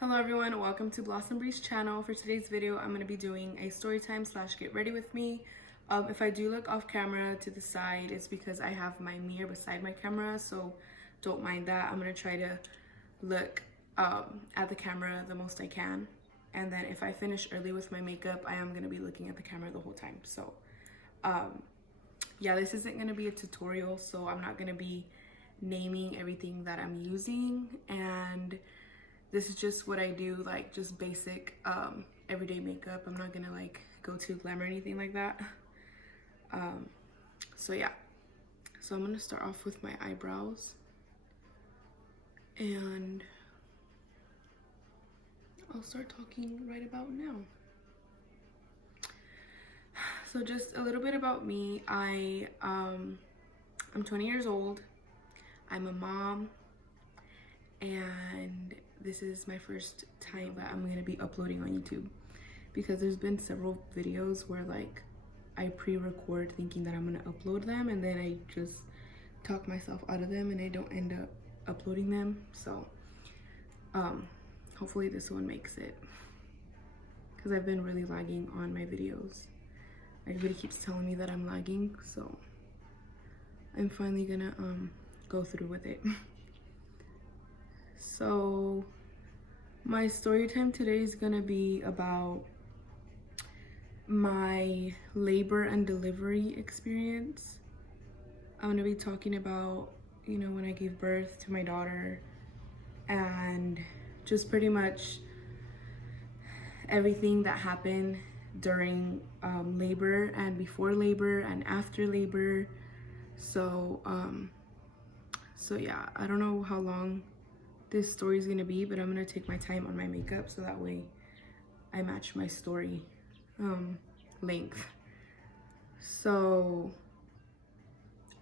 Hello everyone, welcome to Blossom Breeze channel. For today's video, I'm going to be doing a story time / get ready with me. If I do look off camera to the side, it's because I have my mirror beside my camera, so don't mind that. I'm going to try to look at the camera the most I can. And then if I finish early with my makeup, I am going to be looking at the camera the whole time. So yeah, this isn't going to be a tutorial, so I'm not going to be naming everything that I'm using, and this is just what I do, like just basic everyday makeup. I'm not gonna like go too glam or anything like that. So yeah, so I'm gonna start off with my eyebrows, and I'll start talking right about now. So just a little bit about me. I'm 20 years old. I'm a mom, and this is my first time that I'm gonna be uploading on YouTube, because there's been several videos where like I pre-record thinking that I'm gonna upload them, and then I just talk myself out of them and I don't end up uploading them. So hopefully this one makes it, because I've been really lagging on my videos. Everybody keeps telling me that I'm lagging, so I'm finally gonna go through with it. So my story time today is gonna be about my labor and delivery experience. I'm gonna be talking about, when I gave birth to my daughter, and just pretty much everything that happened during labor and before labor and after labor. So yeah, I don't know how long this story is gonna be, but I'm gonna take my time on my makeup so that way I match my story length. So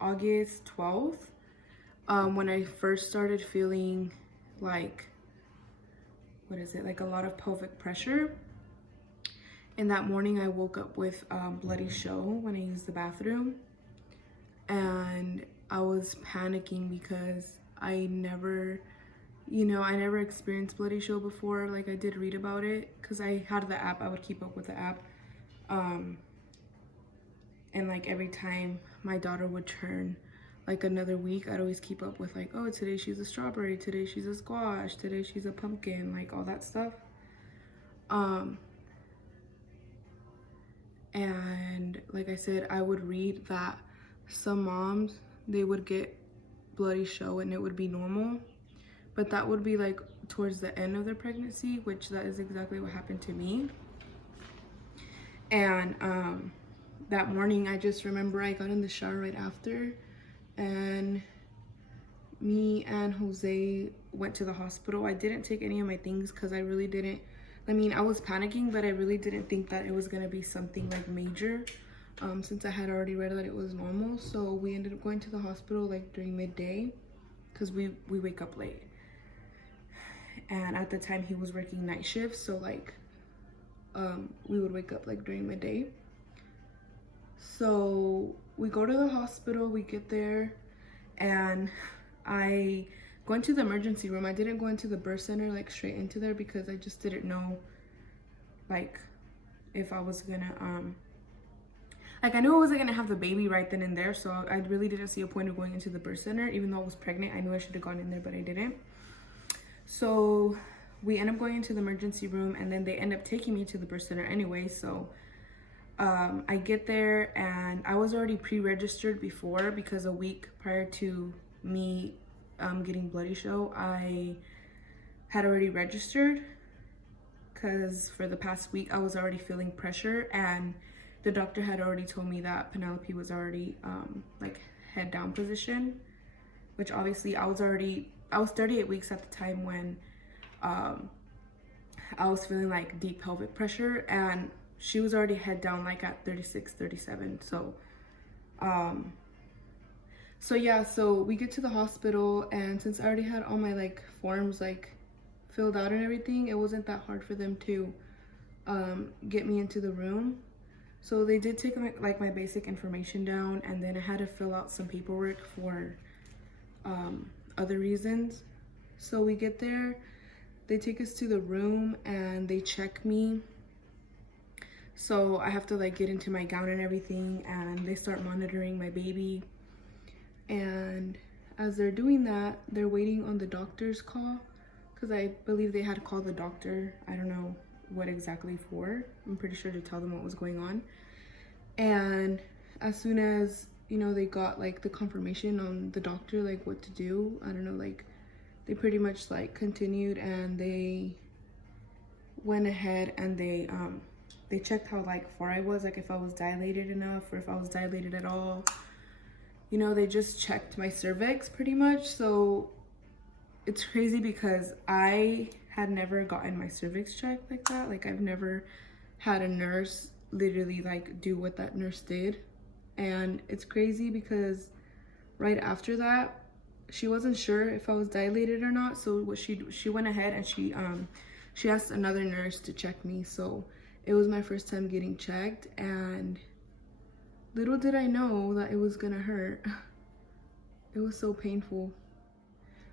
August 12th, when I first started feeling like, like a lot of pelvic pressure, and that morning I woke up with bloody show when I used the bathroom, and I was panicking because I never experienced bloody show before. Like, I did read about it because I had the app. I would keep up with the app, and like every time my daughter would turn like another week, I'd always keep up with like, oh, today she's a strawberry, today she's a squash, today she's a pumpkin, like all that stuff. And like I said, I would read that some moms, they would get bloody show and it would be normal, but that would be like towards the end of their pregnancy, which that is exactly what happened to me. And that morning, I just remember I got in the shower right after, and me and Jose went to the hospital. I didn't take any of my things because I really didn't, I was panicking, but I really didn't think that it was gonna be something like major, since I had already read that it was normal. So we ended up going to the hospital like during midday, because we wake up late. And at the time he was working night shifts, so like we would wake up like during midday. So we go to the hospital, we get there, and I go into the emergency room. I didn't go into the birth center like straight into there, because I just didn't know like if I was gonna like, I knew I wasn't gonna have the baby right then and there, so I really didn't see a point of going into the birth center. Even though I was pregnant, I knew I should have gone in there, but I didn't. So we end up going into the emergency room, and then they end up taking me to the birth center anyway. So I get there, and I was already pre-registered before, because a week prior to me getting bloody show, I had already registered, because for the past week I was already feeling pressure, and the doctor had already told me that Penelope was already like head down position, which obviously I was 38 weeks at the time when I was feeling like deep pelvic pressure, and she was already head down like at 36, 37. So yeah, so we get to the hospital, and since I already had all my like forms like filled out and everything, it wasn't that hard for them to get me into the room. So they did take my basic information down, and then I had to fill out some paperwork for other reasons. So we get there, they take us to the room and they check me. So I have to like get into my gown and everything, and they start monitoring my baby. And as they're doing that, they're waiting on the doctor's call, because I believe they had to call the doctor. I don't know what exactly for. I'm pretty sure to tell them what was going on. And as soon as, you know, they got like the confirmation on the doctor, like what to do, I don't know, like they pretty much like continued, and they went ahead and they checked how like far I was, like if I was dilated enough or if I was dilated at all. You know, they just checked my cervix pretty much. So it's crazy because I had never gotten my cervix checked like that. Like I've never had a nurse literally like do what that nurse did. And it's crazy because right after that, she wasn't sure if I was dilated or not. So what she went ahead and she asked another nurse to check me. So it was my first time getting checked, and little did I know that it was gonna hurt. It was so painful.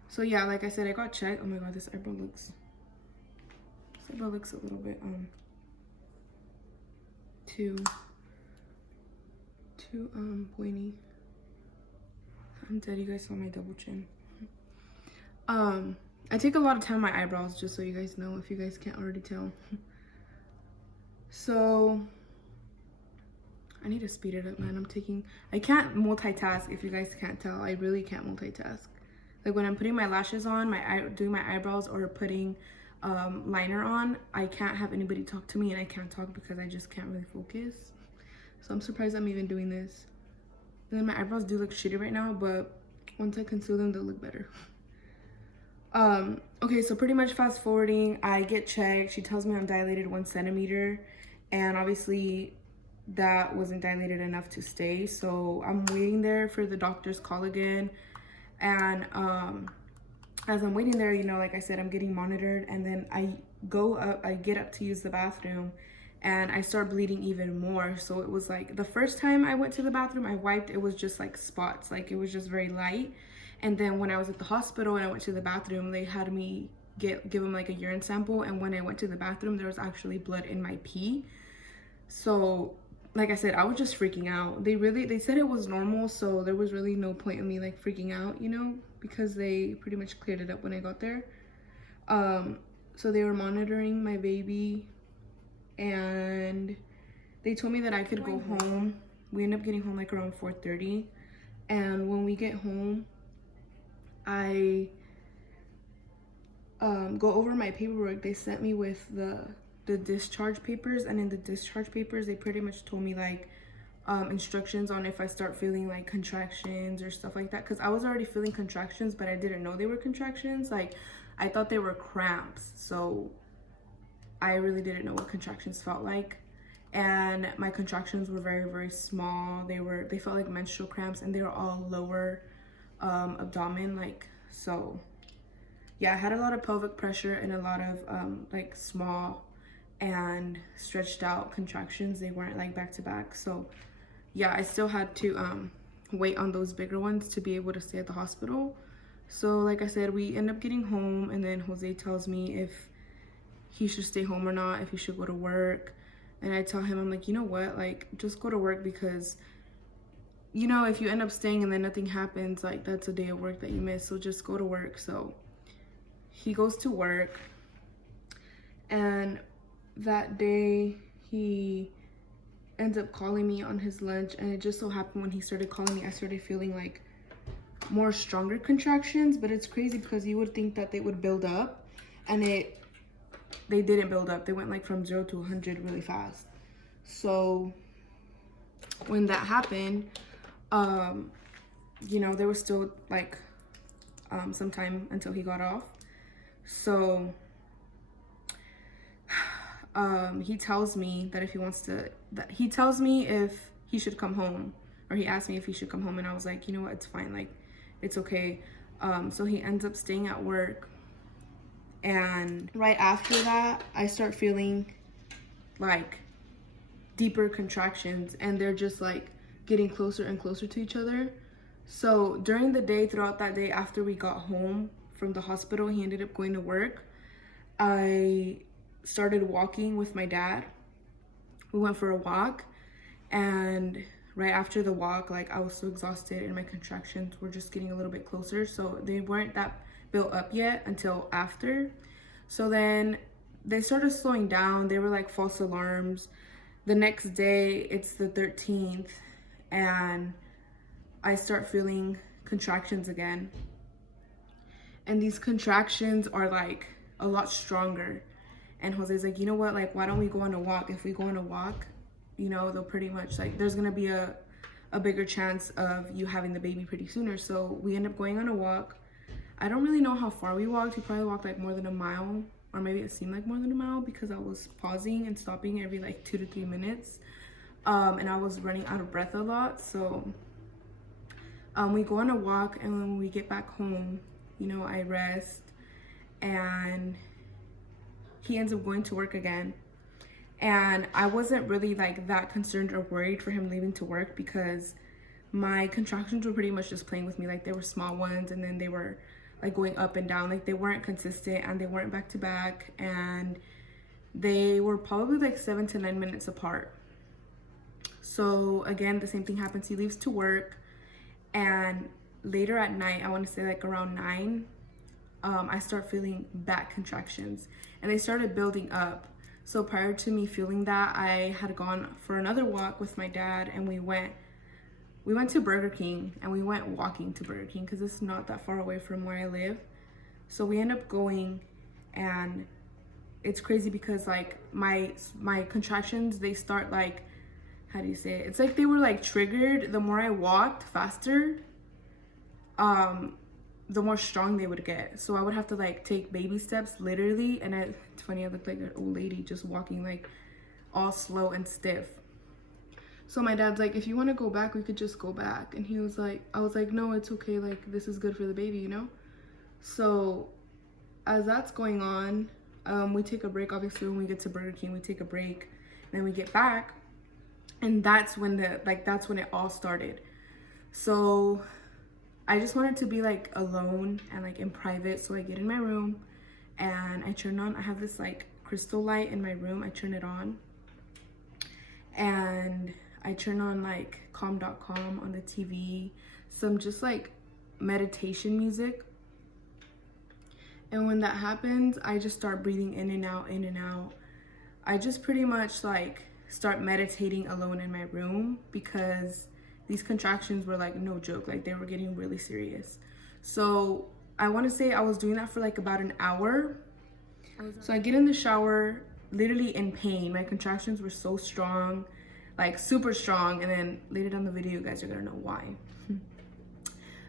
So yeah, like I said, I got checked. Oh my god, this eyebrow looks a little bit too pointy. I'm dead. You guys saw my double chin. I take a lot of time on my eyebrows, just so you guys know, if you guys can't already tell. So I need to speed it up, man. I can't multitask, if you guys can't tell. I really can't multitask. Like when I'm putting my lashes on, doing my eyebrows, or putting liner on, I can't have anybody talk to me, and I can't talk because I just can't really focus. So I'm surprised I'm even doing this. And then my eyebrows do look shitty right now, but once I conceal them, they'll look better. Okay, so pretty much fast forwarding, I get checked. She tells me I'm dilated 1 centimeter, and obviously that wasn't dilated enough to stay. So I'm waiting there for the doctor's call again. And as I'm waiting there, you know, like I said, I'm getting monitored, and then I get up to use the bathroom, and I start bleeding even more. So it was like the first time I went to the bathroom, I wiped, it was just like spots, like it was just very light. And then when I was at the hospital and I went to the bathroom, they had me give them like a urine sample, and when I went to the bathroom, there was actually blood in my pee. So like I said, I was just freaking out. They said it was normal, so there was really no point in me like freaking out, you know, because they pretty much cleared it up when I got there. So they were monitoring my baby, and they told me that I could go home. We ended up getting home like around 4:30, and when we get home, I go over my paperwork. They sent me with the discharge papers, and in the discharge papers they pretty much told me like instructions on if I start feeling like contractions or stuff like that, because I was already feeling contractions, but I didn't know they were contractions. Like I thought they were cramps, so I really didn't know what contractions felt like. And my contractions were very, very small. They felt like menstrual cramps, and they were all lower abdomen, like, so yeah, I had a lot of pelvic pressure and a lot of like small and stretched out contractions. They weren't like back to back. So yeah, I still had to wait on those bigger ones to be able to stay at the hospital. So like I said, we end up getting home, and then Jose tells me if he should stay home or not, if he should go to work. And I tell him, I'm like, you know what, like just go to work, because you know, if you end up staying and then nothing happens, like that's a day of work that you miss. So just go to work. So he goes to work, and that day he ends up calling me on his lunch, and it just so happened when he started calling me, I started feeling like more stronger contractions. But it's crazy because you would think that they would build up, and they didn't build up. They went like from 0 to 100 really fast. So when that happened, you know, there was still like some time until he got off. So he tells me that he tells me if he should come home, or he asked me if he should come home, and I was like, you know what, it's fine, like it's okay. So he ends up staying at work, and right after that I start feeling like deeper contractions, and they're just like getting closer and closer to each other. So during the day, throughout that day after we got home from the hospital, he ended up going to work, I started walking with my dad. We went for a walk, and right after the walk, like I was so exhausted and my contractions were just getting a little bit closer, so they weren't that built up yet until after. So then they started slowing down. They were like false alarms. The next day, it's the 13th, and I start feeling contractions again. And these contractions are like a lot stronger. And Jose's like, you know what, like, why don't we go on a walk? If we go on a walk, you know, they'll pretty much, like, there's gonna be a bigger chance of you having the baby pretty sooner. So we end up going on a walk. I don't really know how far we walked. We probably walked like more than a mile, or maybe it seemed like more than a mile because I was pausing and stopping every like 2 to 3 minutes. And I was running out of breath a lot. So we go on a walk, and when we get back home, you know, I rest, and he ends up going to work again. And I wasn't really like that concerned or worried for him leaving to work because my contractions were pretty much just playing with me. Like, they were small ones, and then they were like going up and down. Like, they weren't consistent, and they weren't back to back, and they were probably like 7 to 9 minutes apart. So again, the same thing happens. He leaves to work, and later at night, I want to say like around 9, I start feeling back contractions, and they started building up. So prior to me feeling that, I had gone for another walk with my dad, and we went to Burger King, and we went walking to Burger King because it's not that far away from where I live. So we end up going, and it's crazy because like my contractions, they start like, how do you say it? It's like they were like triggered. The more I walked faster, the more strong they would get. So I would have to like take baby steps literally, and it's funny, I looked like an old lady just walking like all slow and stiff. So my dad's like, if you want to go back, we could just go back. And he was like, I was like, no, it's okay, like this is good for the baby, you know. So as that's going on, we take a break. Obviously when we get to Burger King, we take a break, and then we get back, and that's when it all started. So I just wanted to be like alone and like in private. So I get in my room, and I have this like crystal light in my room. I turn it on, and I turn on like calm.com on the TV, some just like meditation music. And when that happens, I just start breathing in and out, in and out. I just pretty much like start meditating alone in my room because these contractions were like no joke, like they were getting really serious. So I want to say I was doing that for like about an hour. So I get in the shower, literally in pain. My contractions were so strong, like super strong, and then later down the video you guys are gonna know why.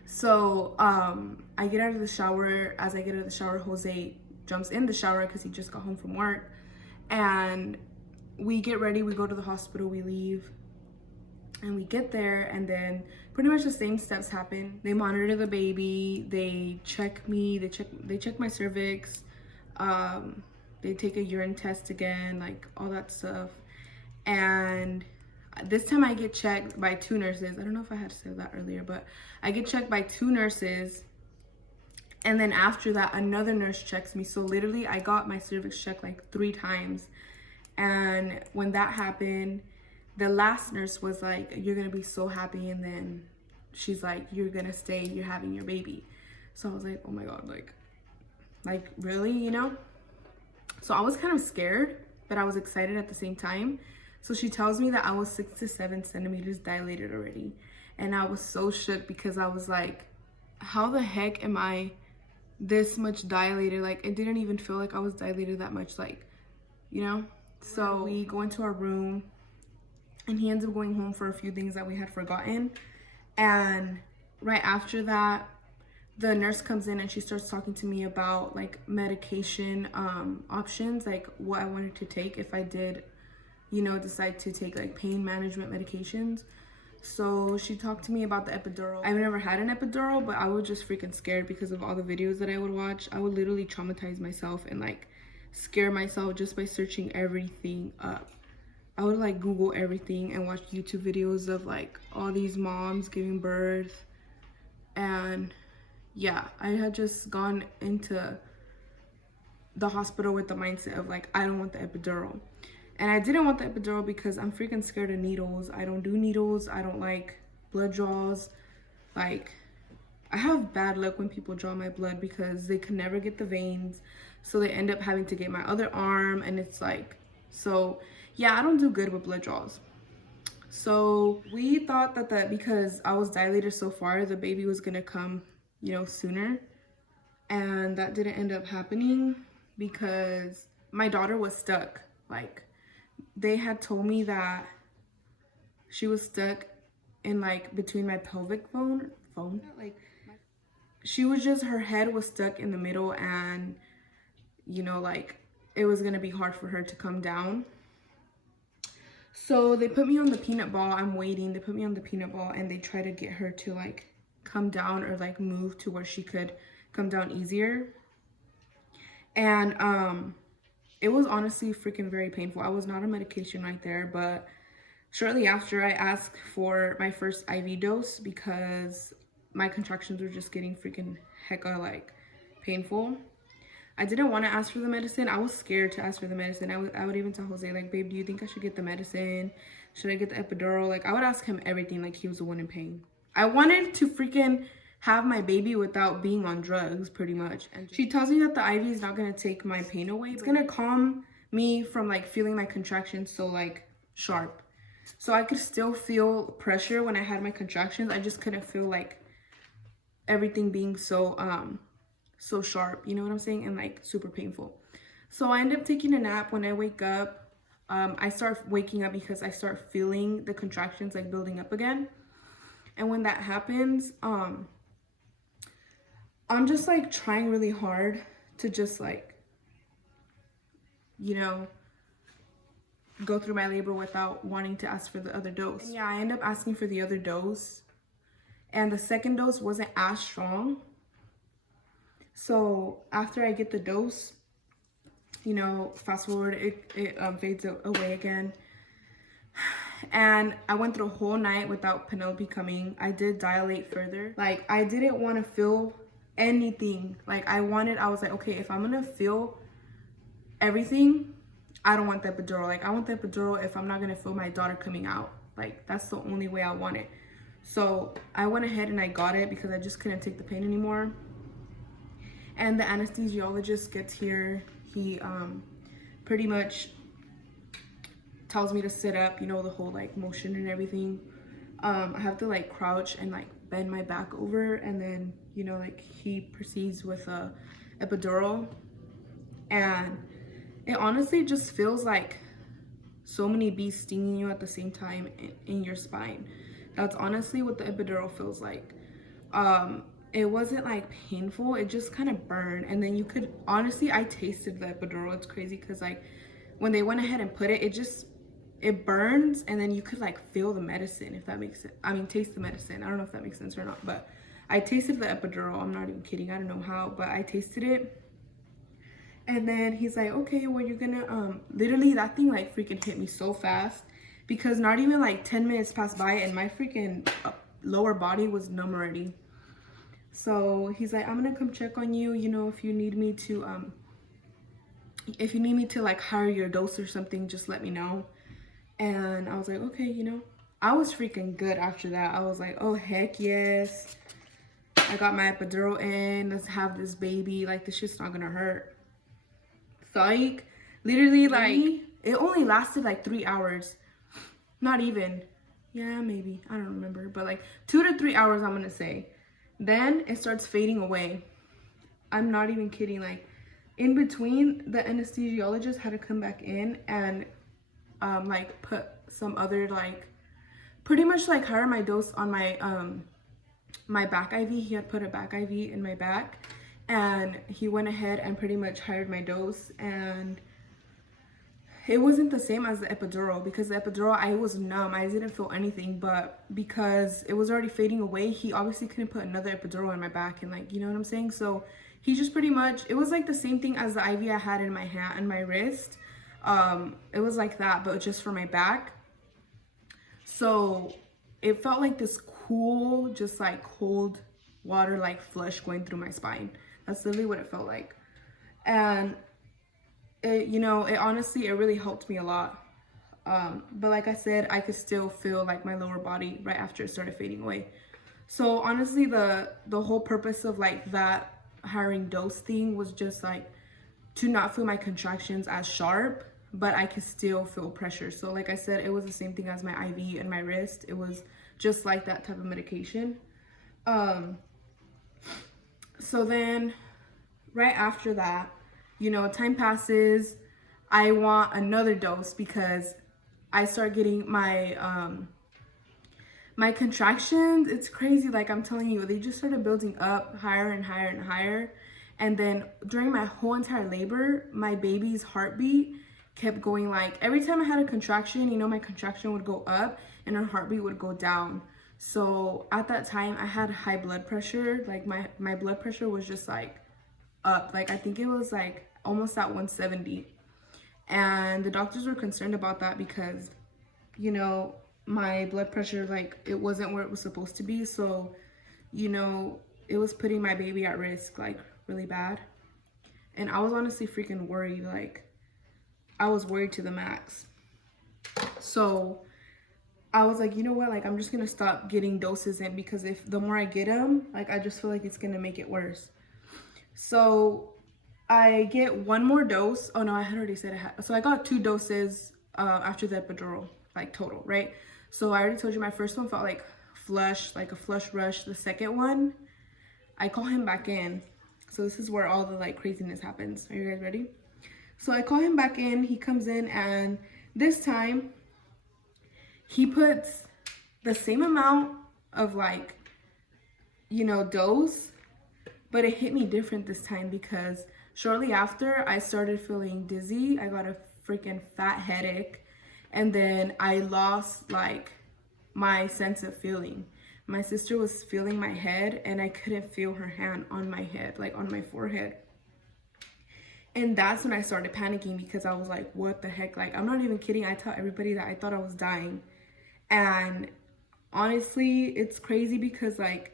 So I get out of the shower. As I get out of the shower, Jose jumps in the shower because he just got home from work, and we get ready, we go to the hospital, we leave. And we get there, and then pretty much the same steps happen. They monitor the baby, they check me, they check my cervix, they take a urine test again, like all that stuff. And this time I get checked by 2 nurses. I don't know if I had to say that earlier, but I get checked by 2 nurses. And then after that, another nurse checks me. So literally I got my cervix checked like 3 times. And when that happened, the last nurse was like, you're gonna be so happy. And then she's like, you're gonna stay, you're having your baby. So I was like, oh my God, like really, you know? So I was kind of scared, but I was excited at the same time. So she tells me that I was 6 to 7 centimeters dilated already. And I was so shook because I was like, how the heck am I this much dilated? Like, it didn't even feel like I was dilated that much, like, you know? So we go into our room, and he ends up going home for a few things that we had forgotten. And right after that, the nurse comes in and she starts talking to me about like medication options, like what I wanted to take if I did, you know, decide to take like pain management medications. So she talked to me about the epidural. I've never had an epidural, but I was just freaking scared because of all the videos that I would watch. I would literally traumatize myself and like scare myself just by searching everything up. I would like Google everything and watch YouTube videos of like all these moms giving birth. And yeah, I had just gone into the hospital with the mindset of like, I don't want the epidural. And I didn't want the epidural because I'm freaking scared of needles. I don't do needles. I don't like blood draws. Like, I have bad luck when people draw my blood because they can never get the veins. So they end up having to get my other arm. And it's like, so yeah, I don't do good with blood draws. So we thought that because I was dilated so far, the baby was gonna come, you know, sooner. And that didn't end up happening because my daughter was stuck. Like, they had told me that she was stuck in like between my pelvic bone. Like, she was just, her head was stuck in the middle, and you know, like, it was gonna be hard for her to come down. So they put me on the peanut ball. I'm waiting. They put me on the peanut ball, and they try to get her to like come down or like move to where she could come down easier. And it was honestly freaking very painful. I was not on medication right there, but shortly after I asked for my first IV dose because my contractions were just getting freaking hecka like painful. I didn't want to ask for the medicine. I was scared to ask for the medicine. I would even tell Jose, like, babe, do you think I should get the medicine? Should I get the epidural? Like, I would ask him everything like he was the one in pain. I wanted to freaking have my baby without being on drugs, pretty much. And she tells me that the IV is not going to take my pain away. It's going to calm me from like feeling my contractions so like sharp. So I could still feel pressure when I had my contractions. I just couldn't feel like everything being so so sharp, you know what I'm saying, and like super painful. So I end up taking a nap. When I wake up, I start waking up because I start feeling the contractions like building up again. And when that happens, I'm just like trying really hard to just like, you know, go through my labor without wanting to ask for the other dose. And yeah, I end up asking for the other dose, and the second dose wasn't as strong. So after I get the dose, you know, fast forward, it fades away again. And I went through a whole night without Penelope coming. I did dilate further. Like, I didn't want to feel anything. Like, I was like, okay, if I'm gonna feel everything, I don't want the epidural. Like, I want the epidural if I'm not gonna feel my daughter coming out. Like, that's the only way I want it. So I went ahead and I got it because I just couldn't take the pain anymore. And the anesthesiologist gets here. He pretty much tells me to sit up, you know, the whole like motion and everything. I have to like crouch and like bend my back over, and then, you know, like he proceeds with a epidural. And it honestly just feels like so many bees stinging you at the same time in your spine. That's honestly what the epidural feels like. It wasn't like painful, it just kind of burned. And then you could, honestly, I tasted the epidural. It's crazy because like when they went ahead and put it, it burns, and then you could like feel the medicine, if that makes sense. I mean, taste the medicine. I don't know if that makes sense or not, but I tasted the epidural. I'm not even kidding. I don't know how, but I tasted it. And then he's like, okay, well, you're gonna, literally that thing like freaking hit me so fast because not even like 10 minutes passed by and my freaking lower body was numb already. So he's like, I'm gonna come check on you, you know, if you need me to like higher your dose or something, just let me know. And I was like, okay, you know, I was freaking good after that. I was like, oh, heck yes. I got my epidural in, let's have this baby, like this shit's not gonna hurt. Like, literally, like, it only lasted like 3 hours. Not even. Yeah, maybe. I don't remember. But like 2 to 3 hours, I'm gonna say. Then it starts fading away. I'm not even kidding. Like, in between, the anesthesiologist had to come back in and like put some other like pretty much like higher my dose on my my back IV. He had put a back IV in my back, and he went ahead and pretty much higher my dose. And it wasn't the same as the epidural because the epidural, I was numb. I didn't feel anything, but because it was already fading away, he obviously couldn't put another epidural in my back, and like, you know what I'm saying? So he just pretty much, it was like the same thing as the IV I had in my hand and my wrist. It was like that, but just for my back. So it felt like this cool, just like cold water, like flush going through my spine. That's literally what it felt like. And you know, it honestly, it really helped me a lot. But like I said, I could still feel like my lower body right after it started fading away. So honestly, the whole purpose of like that hiring dose thing was just like to not feel my contractions as sharp, but I could still feel pressure. So like I said, it was the same thing as my IV and my wrist. It was just like that type of medication. So then right after that, you know, time passes. I want another dose because I start getting my contractions. It's crazy. Like I'm telling you, they just started building up higher and higher and higher. And then during my whole entire labor, my baby's heartbeat kept going. Like every time I had a contraction, you know, my contraction would go up and her heartbeat would go down. So at that time I had high blood pressure. Like my blood pressure was just like up. Like I think it was like almost at 170. And the doctors were concerned about that because, you know, my blood pressure, like it wasn't where it was supposed to be. So, you know, it was putting my baby at risk, like really bad. And I was honestly freaking worried. Like I was worried to the max. So I was like, you know what, like I'm just gonna stop getting doses in, because if the more I get them, like I just feel like it's gonna make it worse. So I get one more dose. Oh no, I had already said I had. So I got 2 doses after the epidural, like total, right? So I already told you my first one felt like flush, like a flush rush. The second one, I call him back in. So this is where all the like craziness happens. Are you guys ready? So I call him back in. He comes in, and this time he puts the same amount of like, you know, dose, but it hit me different this time because shortly after I started feeling dizzy. I got a freaking fat headache, and then I lost like my sense of feeling. My sister was feeling my head and I couldn't feel her hand on my head, like on my forehead. And that's when I started panicking because I was like, what the heck? Like, I'm not even kidding. I tell everybody that I thought I was dying. And honestly, it's crazy because like,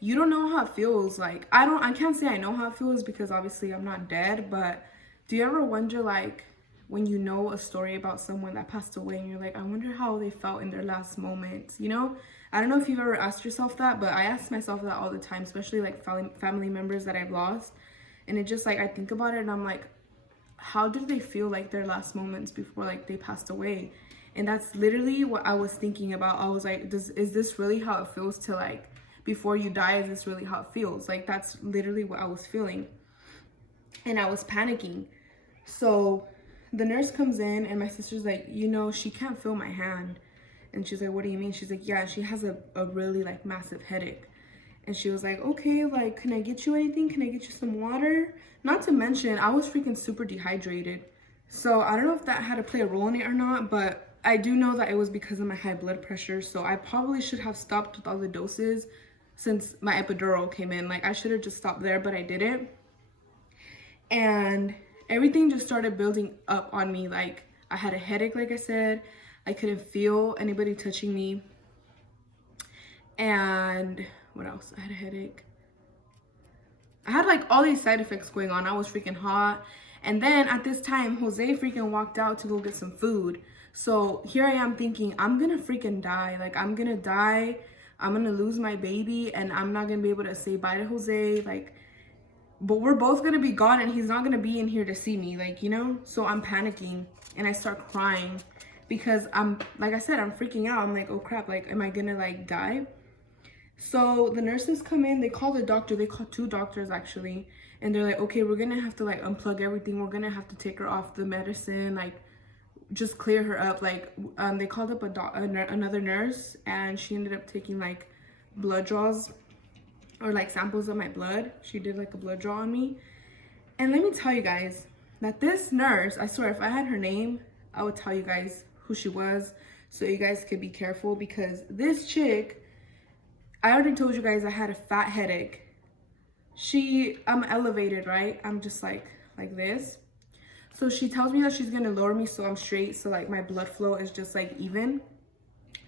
you don't know how it feels. Like, I can't say I know how it feels because obviously I'm not dead, but do you ever wonder, like, when you know a story about someone that passed away and you're like, I wonder how they felt in their last moments, you know? I don't know if you've ever asked yourself that, but I ask myself that all the time, especially like family members that I've lost. And it just like, I think about it and I'm like, how did they feel like their last moments before like they passed away? And that's literally what I was thinking about. I was like, is this really how it feels to like, before you die, is this really how it feels? Like, that's literally what I was feeling. And I was panicking. So the nurse comes in and my sister's like, you know, she can't feel my hand. And she's like, what do you mean? She's like, yeah, she has a really like massive headache. And she was like, okay, like, can I get you anything? Can I get you some water? Not to mention, I was freaking super dehydrated. So I don't know if that had to play a role in it or not, but I do know that it was because of my high blood pressure. So I probably should have stopped with all the doses since my epidural came in. Like, I should have just stopped there, but I didn't. And everything just started building up on me. Like, I had a headache, like I said. I couldn't feel anybody touching me. And what else? I had a headache. I had like all these side effects going on. I was freaking hot. And then at this time, Jose freaking walked out to go get some food. So here I am thinking, I'm gonna freaking die. Like, I'm gonna die. I'm gonna lose my baby and I'm not gonna be able to say bye to Jose. Like, but we're both gonna be gone and he's not gonna be in here to see me, like, you know? So I'm panicking and I start crying because I'm, like I said, I'm freaking out. I'm like, oh crap, like, am I gonna like die? So the nurses come in, they call the doctor, they call 2 doctors actually. And they're like, okay, we're gonna have to like unplug everything. We're gonna have to take her off the medicine, like just clear her up. Like, they called up another nurse and she ended up taking like blood draws or like samples of my blood. She did like a blood draw on me. And let me tell you guys that this nurse, I swear if I had her name, I would tell you guys who she was so you guys could be careful, because this chick, I already told you guys I had a fat headache. I'm elevated, right? I'm just like this. So she tells me that she's gonna lower me so I'm straight, so like my blood flow is just like even.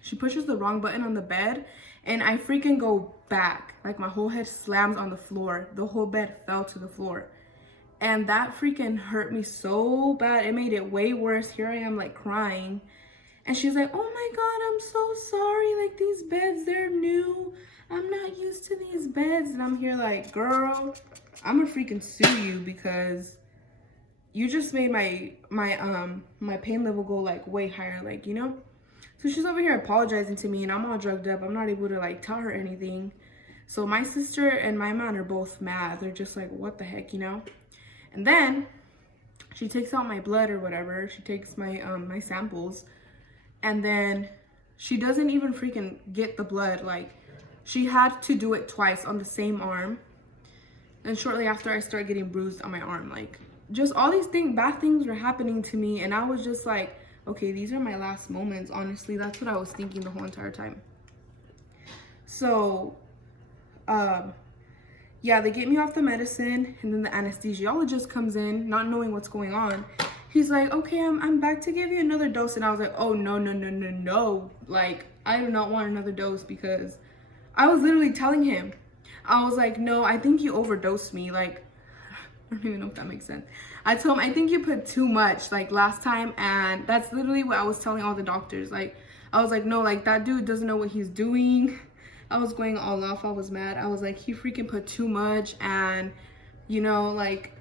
She pushes the wrong button on the bed and I freaking go back. Like my whole head slams on the floor. The whole bed fell to the floor. And that freaking hurt me so bad. It made it way worse. Here I am like crying. And she's like, oh my God, I'm so sorry. Like these beds, they're new. I'm not used to these beds. And I'm here like, girl, I'm gonna freaking sue you because you just made my pain level go like way higher, like, you know? So she's over here apologizing to me and I'm all drugged up. I'm not able to like tell her anything. So my sister and my mom are both mad. They're just like, what the heck, you know? And then she takes out my blood or whatever. She takes my my samples, and then she doesn't even freaking get the blood. Like, she had to do it twice on the same arm. And shortly after, I started getting bruised on my arm. Like, just all these bad things were happening to me, and I was just like, okay, these are my last moments. Honestly, that's what I was thinking the whole entire time. So yeah, they get me off the medicine, and then the anesthesiologist comes in, not knowing what's going on. He's like, okay, I'm back to give you another dose. And I was like, oh, no, no, no, no, no. Like, I do not want another dose, because I was literally telling him. I was like, no, I think you overdosed me. Like, I don't even know if that makes sense. I told him, I think you put too much, like, last time. And that's literally what I was telling all the doctors. Like, I was like, no, like, that dude doesn't know what he's doing. I was going all off. I was mad. I was like, he freaking put too much, and, you know, like,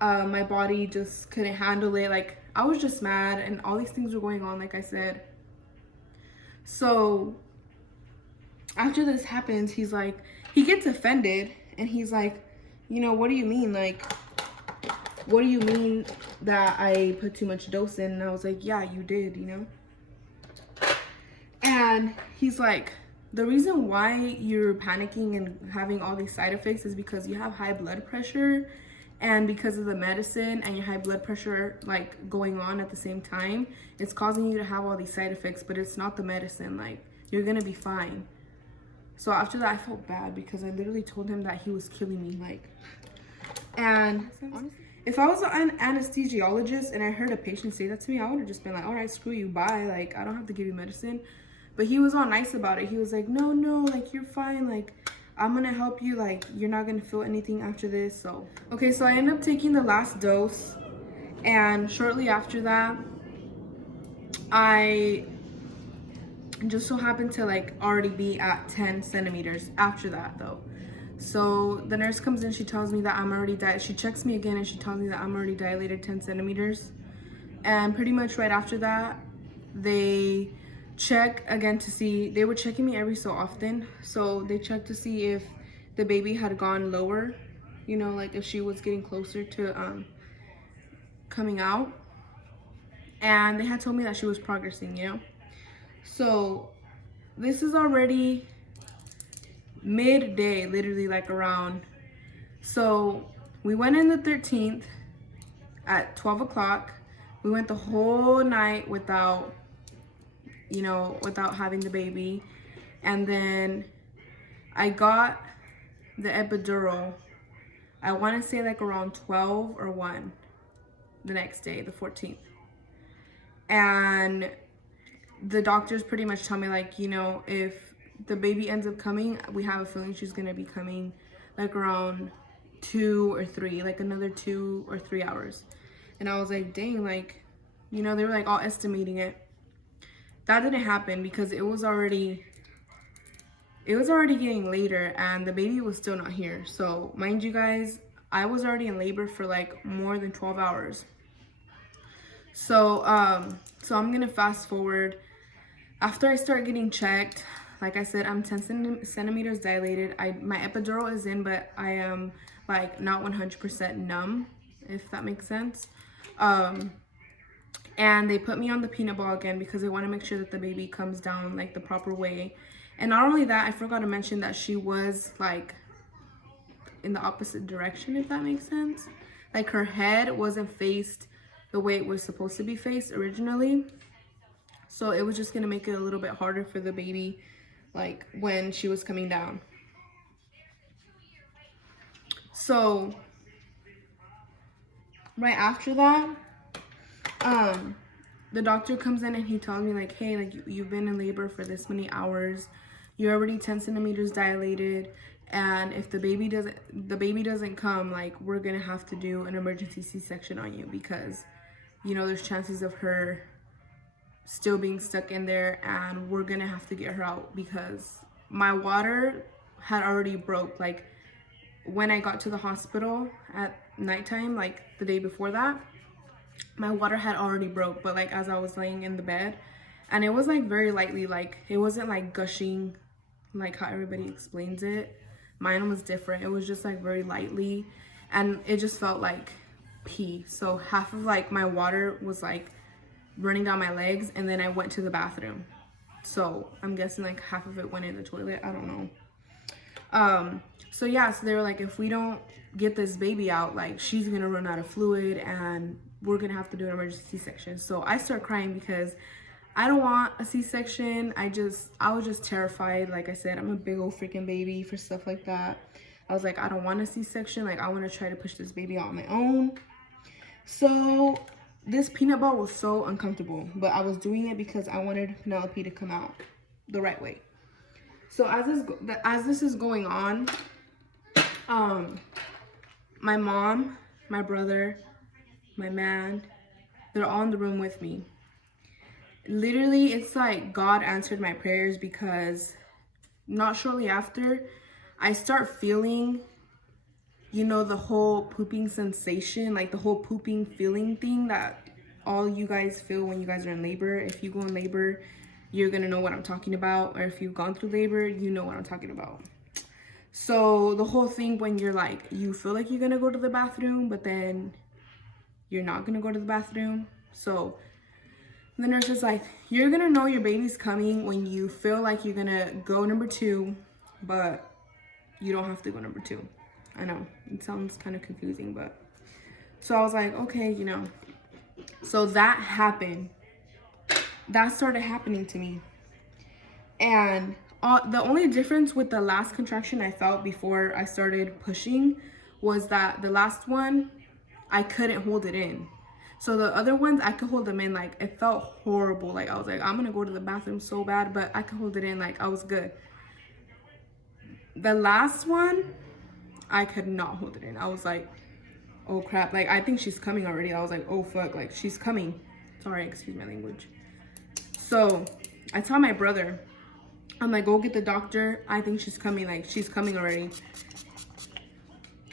my body just couldn't handle it. Like, I was just mad, and all these things were going on, like I said. So after this happens, he's like, he gets offended, and he's like, you know, what do you mean? Like, what do you mean that I put too much dose in? And I was like, yeah, you did, you know? And he's like, the reason why you're panicking and having all these side effects is because you have high blood pressure, and because of the medicine and your high blood pressure like going on at the same time, it's causing you to have all these side effects, but it's not the medicine. Like, you're gonna be fine. So after that, I felt bad because I literally told him that he was killing me. Like, and if I was an anesthesiologist and I heard a patient say that to me, I would have just been like, all right, screw you, bye. Like, I don't have to give you medicine. But he was all nice about it. He was like, no, like, you're fine. Like, I'm gonna help you. Like, you're not gonna feel anything after this. So, okay, so I ended up taking the last dose. And shortly after that, I just so happened to, like, already be at 10 centimeters after that, though. So the nurse comes in, she tells me that I'm already dilated. She checks me again and she tells me that I'm already dilated 10 centimeters. And pretty much right after that, they check again to see, they were checking me every so often. So they checked to see if the baby had gone lower, you know, like if she was getting closer to coming out. And they had told me that she was progressing, you know. So this is already midday, literally like around. So we went in the 13th at 12 o'clock. We went the whole night without, you know, without having the baby. And then I got the epidural, I want to say like around 12 or 1 the next day, the 14th. And the doctors pretty much tell me, like, you know, if the baby ends up coming, we have a feeling she's going to be coming like around 2 or 3, like another 2 or 3 hours. And I was like, dang, like, you know, they were like all estimating it. That didn't happen because it was already getting later and the baby was still not here. So mind you guys, I was already in labor for like more than 12 hours. So so I'm gonna fast forward. After I start getting checked, like I said, I'm 10 centimeters dilated. My epidural is in, but I am like not 100% numb, if that makes sense. And they put me on the peanut ball again because they want to make sure that the baby comes down like the proper way. And not only that, I forgot to mention that she was like in the opposite direction, if that makes sense. Like her head wasn't faced the way it was supposed to be faced originally. So it was just gonna make it a little bit harder for the baby, like when she was coming down. So right after that, the doctor comes in and he tells me like, hey, like you've been in labor for this many hours. You're already 10 centimeters dilated and if the baby doesn't come, like, we're gonna have to do an emergency C-section on you, because you know there's chances of her still being stuck in there, and we're gonna have to get her out, because my water had already broke. Like, when I got to the hospital at nighttime, like the day before that, my water had already broke. But like as I was laying in the bed, and it was like very lightly, like it wasn't like gushing like how everybody explains it. Mine was different. It was just like very lightly, and it just felt like pee. So half of like my water was like running down my legs, and then I went to the bathroom. So I'm guessing like half of it went in the toilet. I don't know. So yeah, so they were like, if we don't get this baby out, like she's gonna run out of fluid and we're gonna have to do an emergency C-section. So I start crying because I don't want a C-section. I was just terrified. Like I said, I'm a big old freaking baby for stuff like that. I was like, I don't want a C-section. Like, I want to try to push this baby out on my own. So this peanut ball was so uncomfortable, but I was doing it because I wanted Penelope to come out the right way. So as this is going on, my mom, my brother, my man, they're all in the room with me. Literally, it's like God answered my prayers, because not shortly after, I start feeling, you know, the whole pooping sensation, like the whole pooping feeling thing that all you guys feel when you guys are in labor. If you go in labor, you're gonna know what I'm talking about, or if you've gone through labor, you know what I'm talking about. So the whole thing when you're like, you feel like you're gonna go to the bathroom, but then you're not gonna go to the bathroom. So the nurse is like, you're gonna know your baby's coming when you feel like you're gonna go number 2, but you don't have to go number 2. I know, it sounds kind of confusing, but so I was like, okay, you know. So that happened. That started happening to me. And the only difference with the last contraction I felt before I started pushing was that the last one, I couldn't hold it in. So the other ones, I could hold them in. Like, it felt horrible. Like, I was like, I'm gonna go to the bathroom so bad, but I could hold it in. Like, I was good. The last one, I could not hold it in. I was like, oh crap. Like, I think she's coming already. I was like, oh fuck, like she's coming. Sorry, excuse my language. So I tell my brother, I'm like, go get the doctor. I think she's coming. Like, she's coming already.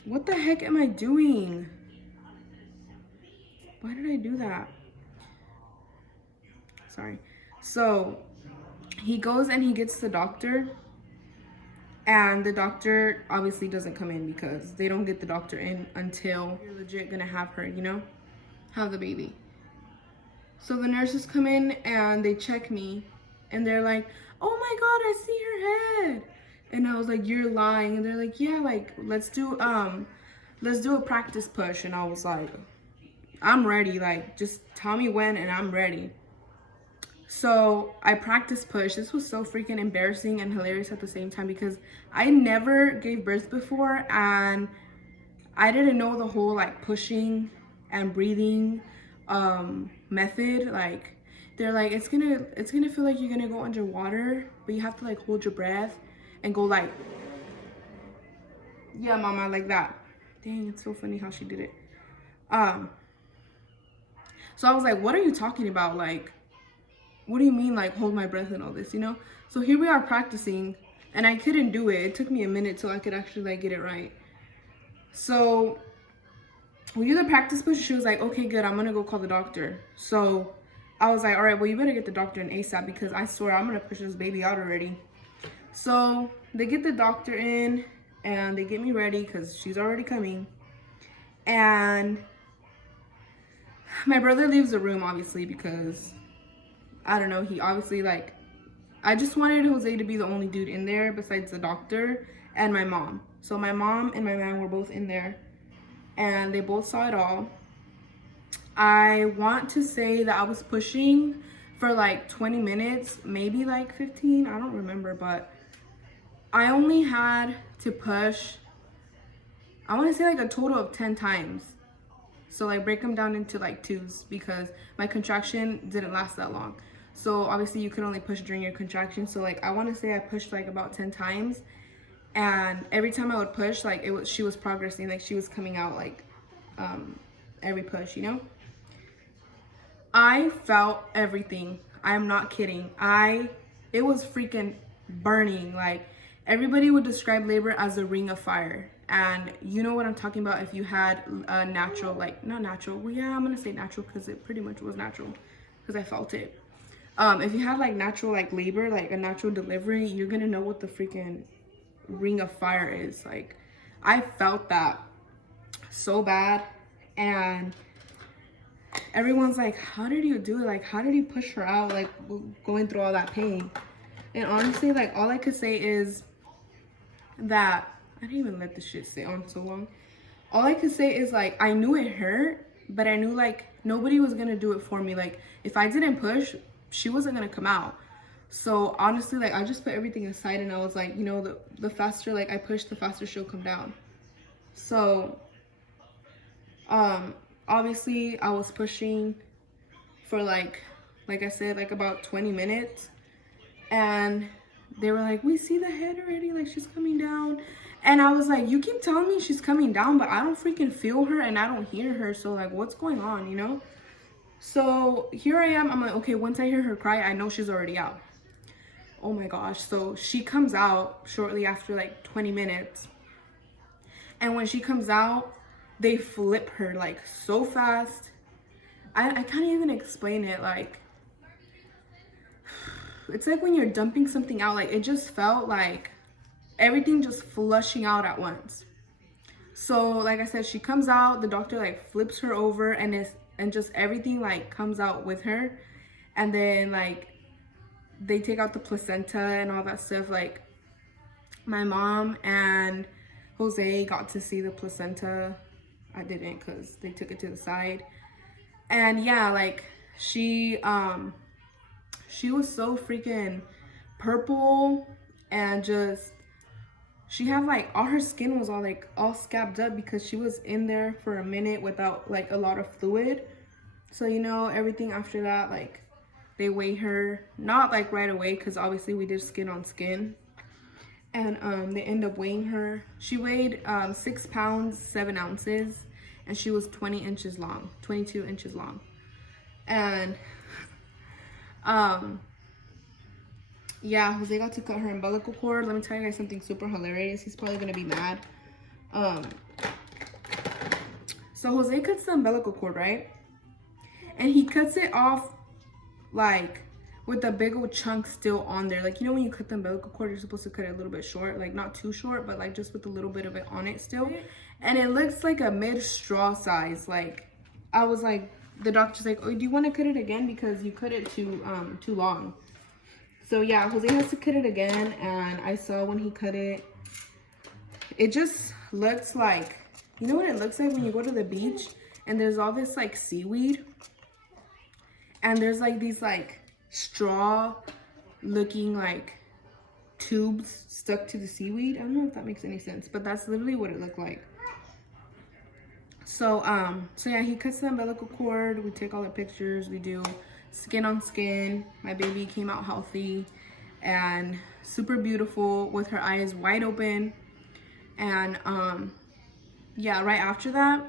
What the heck am I doing? Why did I do that? Sorry. So he goes and he gets the doctor, and the doctor obviously doesn't come in, because they don't get the doctor in until you're legit gonna have her, you know, have the baby. So the nurses come in and they check me, and they're like, oh my god, I see her head. And I was like, you're lying. And they're like, yeah, like let's do a practice push. And I was like, I'm ready. Like, just tell me when and I'm ready. So I practice push. This was so freaking embarrassing and hilarious at the same time, because I never gave birth before, and I didn't know the whole like pushing and breathing method. Like, they're like, it's gonna feel like you're gonna go underwater, but you have to like hold your breath and go like, yeah, mama, like that. Dang, it's so funny how she did it. So I was like, what are you talking about? Like, what do you mean, like, hold my breath and all this, you know? So here we are practicing, and I couldn't do it. It took me a minute till I could actually, like, get it right. So we do the practice push. She was like, okay, good, I'm gonna go call the doctor. So I was like, all right, well, you better get the doctor in ASAP, because I swear I'm gonna push this baby out already. So they get the doctor in, and they get me ready, because she's already coming. And my brother leaves the room, obviously, because I don't know, he obviously, like, I just wanted Jose to be the only dude in there besides the doctor and my mom. So my mom and my man were both in there, and they both saw it all. I want to say that I was pushing for like 20 minutes, maybe like 15, I don't remember, but I only had to push, I want to say like a total of 10 times. So like break them down into like 2s, because my contraction didn't last that long. So obviously you can only push during your contraction. So like I want to say I pushed like about 10 times, And every time I would push, like she was progressing, like she was coming out, like every push, you know. I felt everything. I'm not kidding. It was freaking burning. Like, everybody would describe labor as a ring of fire. And you know what I'm talking about if you had a natural, like, not natural. Well, yeah, I'm gonna say natural because it pretty much was natural because I felt it. If you had like natural, like labor, like a natural delivery, you're gonna know what the freaking ring of fire is. Like, I felt that so bad. And everyone's like, how did you do it? Like, how did you push her out, like going through all that pain? And honestly, like, all I could say is that I didn't even let this shit sit on so long. All I could say is, like, I knew it hurt, but I knew, like, nobody was gonna do it for me. Like, if I didn't push, she wasn't gonna come out. So honestly, like, I just put everything aside and I was like, you know, the faster, like, I push, the faster she'll come down. So obviously I was pushing for like I said, like about 20 minutes, and they were like, we see the head already, like she's coming down. And I was like, you keep telling me she's coming down, but I don't freaking feel her and I don't hear her, so like what's going on, you know? So here I am, I'm like, okay, once I hear her cry, I know she's already out. Oh my gosh. So she comes out shortly after like 20 minutes, and when she comes out, they flip her like so fast. I can't even explain it. Like, it's like when you're dumping something out, like it just felt like everything just flushing out at once. So like I said, she comes out, the doctor like flips her over, and just everything like comes out with her. And then like they take out the placenta and all that stuff. Like, my mom and Jose got to see the placenta. I didn't because they took it to the side. And yeah, like she was so freaking purple, and just she had like all her skin was all scabbed up because she was in there for a minute without like a lot of fluid. So, you know, everything after that, like they weigh her, not like right away because obviously we did skin on skin. And they end up weighing her. She weighed 6 pounds 7 ounces, and she was 22 inches long. And yeah, Jose got to cut her umbilical cord. Let me tell you guys something super hilarious. He's probably gonna be mad. So Jose cuts the umbilical cord, right? And he cuts it off like with a big old chunk still on there. Like, you know, when you cut the umbilical cord, you're supposed to cut it a little bit short, like not too short, but like just with a little bit of it on it still. And it looks like a mid straw size. Like, I was like, the doctor's like, oh, do you want to cut it again because you cut it too long? So yeah, Jose has to cut it again. And I saw when he cut it, it just looks like, you know what it looks like when you go to the beach and there's all this like seaweed, and there's like these like straw looking like tubes stuck to the seaweed. I don't know if that makes any sense, but that's literally what it looked like. So yeah, he cuts the umbilical cord, we take all the pictures, we do skin on skin. My baby came out healthy and super beautiful with her eyes wide open. And yeah, right after that,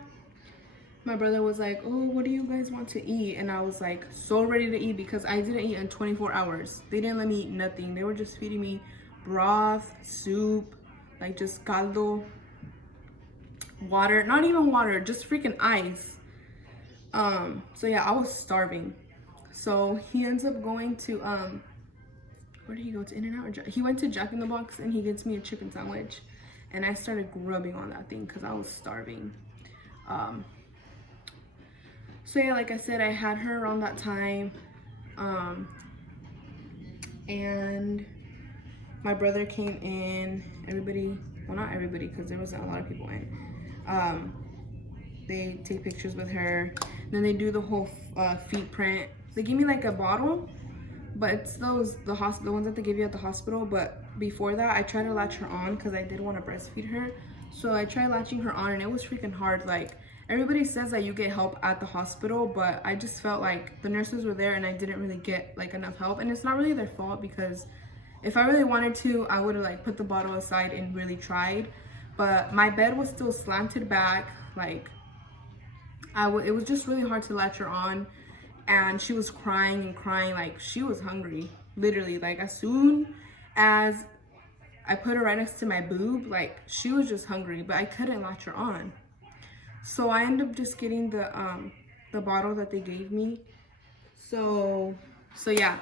my brother was like, oh, what do you guys want to eat? And I was like, so ready to eat because I didn't eat in 24 hours. They didn't let me eat nothing. They were just feeding me broth, soup, like just caldo, water, not even water, just freaking ice. So yeah, I was starving. So he ends up going to, where did he go? To In-N-Out? He went to Jack in the Box and he gets me a chicken sandwich. And I started grubbing on that thing because I was starving. So yeah, like I said, I had her around that time. And my brother came in, everybody, well, not everybody because there wasn't a lot of people in. They take pictures with her. Then they do the whole feet print. They give me like a bottle, but it's the ones that they give you at the hospital. But before that, I tried to latch her on because I did want to breastfeed her. So I tried latching her on and it was freaking hard. Like, everybody says that you get help at the hospital, but I just felt like the nurses were there and I didn't really get like enough help. And it's not really their fault because If I really wanted to, I would have like put the bottle aside and really tried, but my bed was still slanted back. Like it was just really hard to latch her on, and she was crying and crying. Like she was hungry, literally. Like as soon as I put her right next to my boob, like she was just hungry, but I couldn't latch her on. So I ended up just getting the bottle that they gave me. So yeah.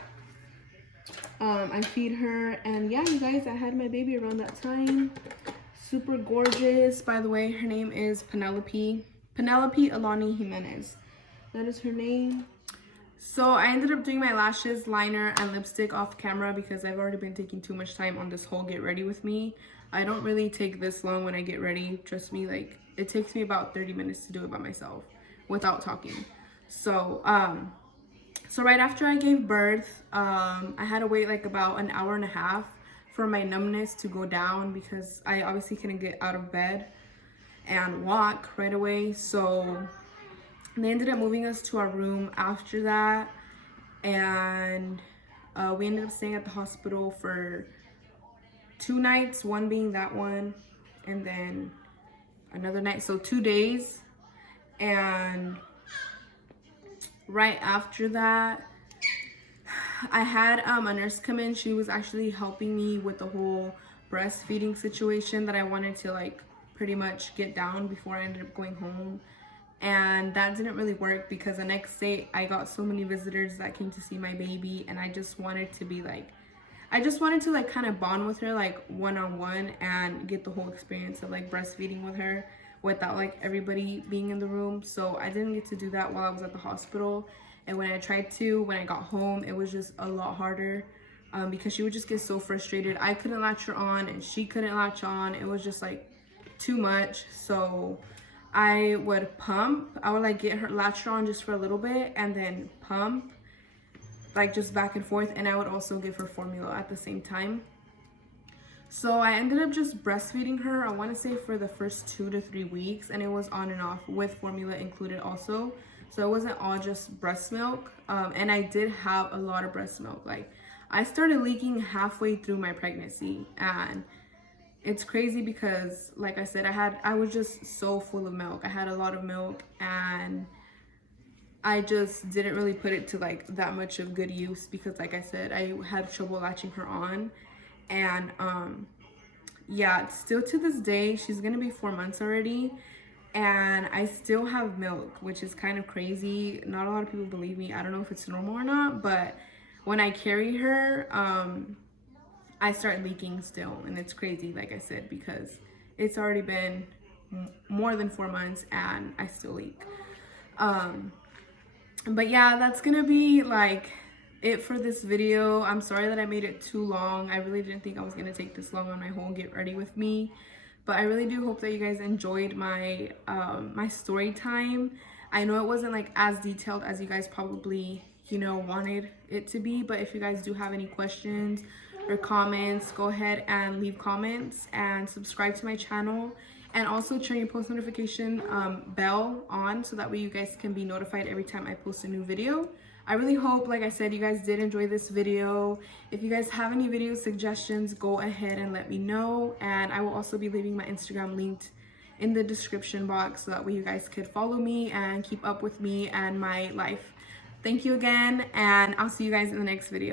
I feed her, and yeah, you guys, I had my baby around that time. Super gorgeous. By the way, her name is Penelope Alani Jimenez. That is her name. So I ended up doing my lashes, liner, and lipstick off camera because I've already been taking too much time on this whole get ready with me. I don't really take this long when I get ready. Trust me, like it takes me about 30 minutes to do it by myself without talking. So right after I gave birth, I had to wait like about an hour and a half for my numbness to go down because I obviously couldn't get out of bed and walk right away. So they ended up moving us to our room after that, and we ended up staying at the hospital for 2 nights, one being that one, and then another night, so 2 days. And right after that, I had a nurse come in. She was actually helping me with the whole breastfeeding situation that I wanted to like pretty much get down before I ended up going home. And that didn't really work because the next day I got so many visitors that came to see my baby, and I just wanted to be like, I just wanted to like kind of bond with her like one-on-one and get the whole experience of like breastfeeding with her without like everybody being in the room. So I didn't get to do that while I was at the hospital, and when I tried to, when I got home, it was just a lot harder because she would just get so frustrated. I couldn't latch her on and she couldn't latch on. It was just like too much. So I would pump. I would like get her latch her on just for a little bit and then pump like just back and forth, and I would also give her formula at the same time. So I ended up just breastfeeding her, I want to say for the first 2 to 3 weeks, and it was on and off with formula included also. So it wasn't all just breast milk, and I did have a lot of breast milk. Like I started leaking halfway through my pregnancy, and it's crazy because like I said, I was just so full of milk. I had a lot of milk, and I just didn't really put it to like that much of good use because like I said, I had trouble latching her on. And yeah, still to this day, she's gonna be 4 months already, and I still have milk, which is kind of crazy. Not a lot of people believe me. I don't know if it's normal or not, but when I carry her, I start leaking still, and it's crazy, like I said, because it's already been more than 4 months and I still leak. But yeah, that's gonna be like it for this video. I'm sorry that I made it too long. I really didn't think I was gonna take this long on my whole get ready with me, but I really do hope that you guys enjoyed my my story time. I know it wasn't like as detailed as you guys probably, you know, wanted it to be, but if you guys do have any questions or comments, go ahead and leave comments and subscribe to my channel, and also turn your post notification bell on so that way you guys can be notified every time I post a new video. I really hope, like I said, you guys did enjoy this video. If you guys have any video suggestions, go ahead and let me know, and I will also be leaving my Instagram linked in the description box so that way you guys could follow me and keep up with me and my life. Thank you again, and I'll see you guys in the next video.